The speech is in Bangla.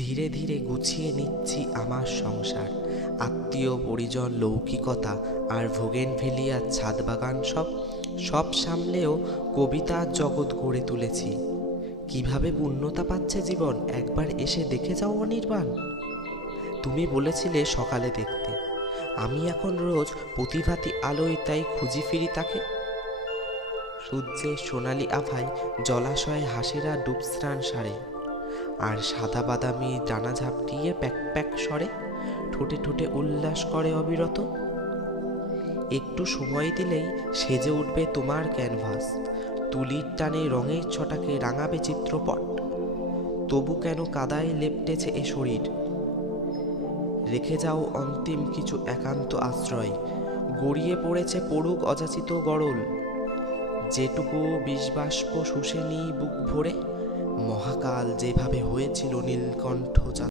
ধীরে ধীরে গুছিয়ে নিচ্ছি আমার সংসার, আত্মীয় পরিজন, লৌকিকতা আর ভোগেনভেলিয়ার ছাদবাগান সব সব সামলেও কবিতার জগৎ গড়ে তুলেছি। কিভাবে পূর্ণতা পাচ্ছে জীবন, একবার এসে দেখে যাও অনির্বাণ। তুমি বলেছিলে সকালে দেখতে, আমি এখন রোজ প্রতিভাতি আলোয় তাই খুঁজি ফিরি তাকে। সূর্যের সোনালি আভায় জলাশয়ে হাসিরা ডুবস্নান সারে, আর সাদা বাদামি ডানা ঝাপটিয়ে প্যাক প্যাক স্বরে ঠোঁটে ঠোঁটে উল্লাস করে অবিরত। একটু সময় দিলেই সেজে উঠবে তোমার ক্যানভাস, তুলির টানে রঙের ছটাকে রাঙাবে চিত্রপট। তবু কেন কাদায় লেপ্টেছে এ শরীর, রেখে যাও অন্তিম কিছু একান্ত আশ্রয়। গড়িয়ে পড়েছে পড়ুক অযাচিত গরল, যেটুকু বিষবাষ্প শুষে নিই বুক ভরে। মহাকাল যেভাবে হয়েছিল নীলকণ্ঠ